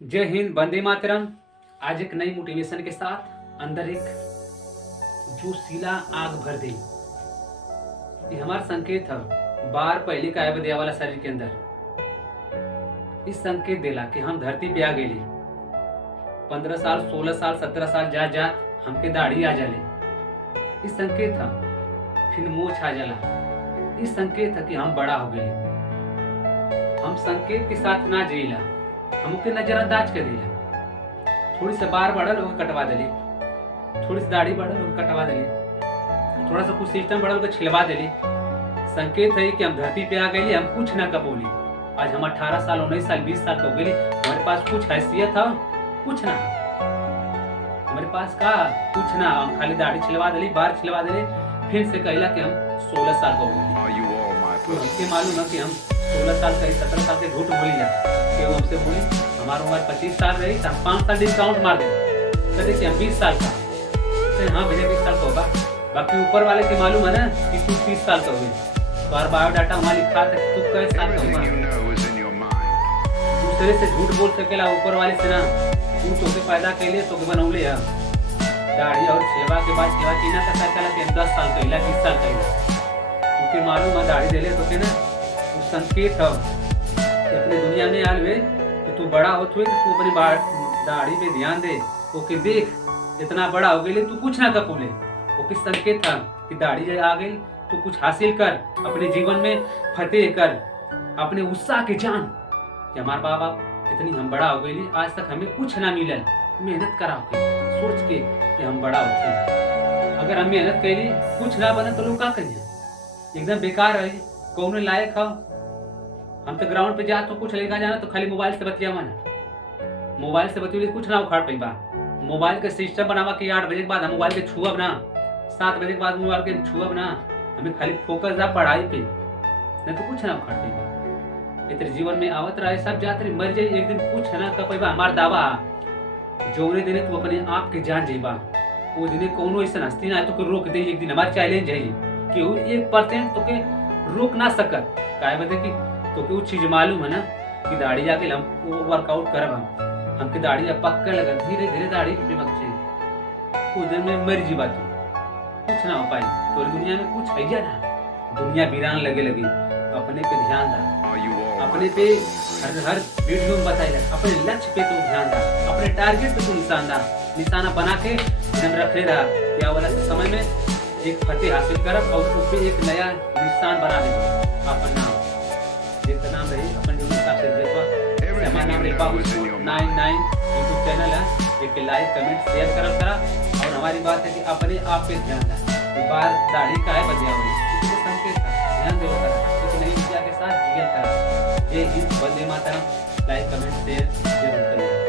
जय हिंद, वंदे मातरम। आज एक नई मोटिवेशन के साथ अंदर एक जोशीला आग भर दे। ये हमारा संकेत है बार पहले का आए दिया वाला शरीर के अंदर इस संकेत देला कि हम धरती पे आ गए। 15 साल 16 साल 17 साल जात जात हमके दाढ़ी आ जाले। इस संकेत था फिर मोछ आ जाला। इस संकेत है कि हम बड़ा हो गए। हम संकेत के साथ ना जिला, हमके नजरअंदाज कर दिला। थोड़ी सी बार बढ़ल होकर कटवा दिली, थोड़ी सी दाढ़ी बढ़ल होकर कटवा दिली, थोड़ा सा कुछ सिस्टम बढ़ल होकर छिलवा दिली। संकेत है कि हम धरती पे आ गए, हम कुछ ना कबूली। आज हम 18 साल 19 साल 20 साल हो गए, हमारे पास कुछ हैसियत है कुछ ना, हमारे पास का कुछ ना। हम खाली दाढ़ी छिलवा दिली, बार छिलवा दिली, फिर से कहला कि हम 16 साल हो गए। तो हमके मालूम है कि हम 16 साल का 17 साल के झूठ बोली जा कि वो हमसे बोली हमारा उम्र 25 साल रही तो हम 5 साल डिस्काउंट मार दे, कहते कि हम 20 साल का। तो हाँ भैया 20 साल का होगा, बाकी ऊपर वाले के मालूम है ना कि तू 30 साल का हुई। तो और बायोडाटा वहाँ लिखा था तू कै साल का होगा। दूसरे से झूठ बोल सकेला ऊपर वाले से ना, तू तोके पैदा के लिए तोके बनौले है। दाढ़ी और छिलवा के बाद सेवा की ना करता चला कि 10 साल का 20 साल का क्योंकि मालूम है दाढ़ी देले तो के ना उस संकेत है कि अपनी दुनिया में आल हुए तो तू बड़ा होत हुए तो तू अपनी दाढ़ी पे ध्यान दे। ओके देख इतना बड़ा हो गई तू कुछ ना कपूले। वो किस संकेत था कि दाढ़ी आ गई तू कुछ हासिल कर, अपने जीवन में फतेह कर, अपने उत्साह के जान कि हमारे माँ बाप इतनी हम बड़ा हो गई आज तक हमें कुछ ना मिलल, मेहनत करा सोच के कि हम बड़ा होते। अगर हम मेहनत कैली कुछ ना बने तो लोग का कहिए एकदम बेकार है, कौन लायक है। हम तो ग्राउंड पे जा तो कुछ लेकर जाना तो खाली मोबाइल से बतिया माना, मोबाइल से बतिया कुछ ना उखाड़ पाई बा। मोबाइल के सिस्टम बनावा कि 8 बजे के बाद हम मोबाइल के छुअब ना, 7 बजे के बाद मोबाइल के छुअब ना, हमें खाली फोकस था पढ़ाई पे, नहीं तो कुछ ना उखाड़ पाई बा। इतने जीवन में आवत रहे सब जाते मर जाए एक दिन कुछ ना कर पाई बा। हमार दावा जौने दिने तू अपने आप के जान जाइबा वो दिने कोनो ऐसा हस्ती ना है तो रोक दे। एक दिन हमारे चैलेंज है कि 1% तो के रोक ना सकत काहे बते कि तो के वो चीज मालूम है ना कि दाढ़ी जाके हम वर्कआउट करब हमके दाढ़ी अब पक्का लगा धीरे धीरे दाढ़ी पे मत चाहिए उस दिन में मर जीवा तू कुछ ना हो पाई। तो दुनिया में कुछ है ना, दुनिया वीरान लगे लगी। अपने पे ध्यान दा, अपने पे हर वीडियो में बताइए अपने लक्ष्य पे तो ध्यान दा, अपने टारगेट पे तो निशाना बना के रखे रहा। या वाला समय में एक फतेह हासिल करब और उस पे एक नया निशान बना देगा अपन नाम जिसका नाम रही अपन जो हिसाब से देखवा हमारा नाम रेपा 99 यूट्यूब चैनल है। एक लाइक कमेंट शेयर करब करा। और हमारी बात है कि अपने आप पे ध्यान दें। बार दाढ़ी का है बदिया हुई किसी को संकेत ध्यान देव करा, किसी नई ऊर्जा के साथ जिगल करा। जय Hind, Vande Mataram. Like comment share जरूर करें।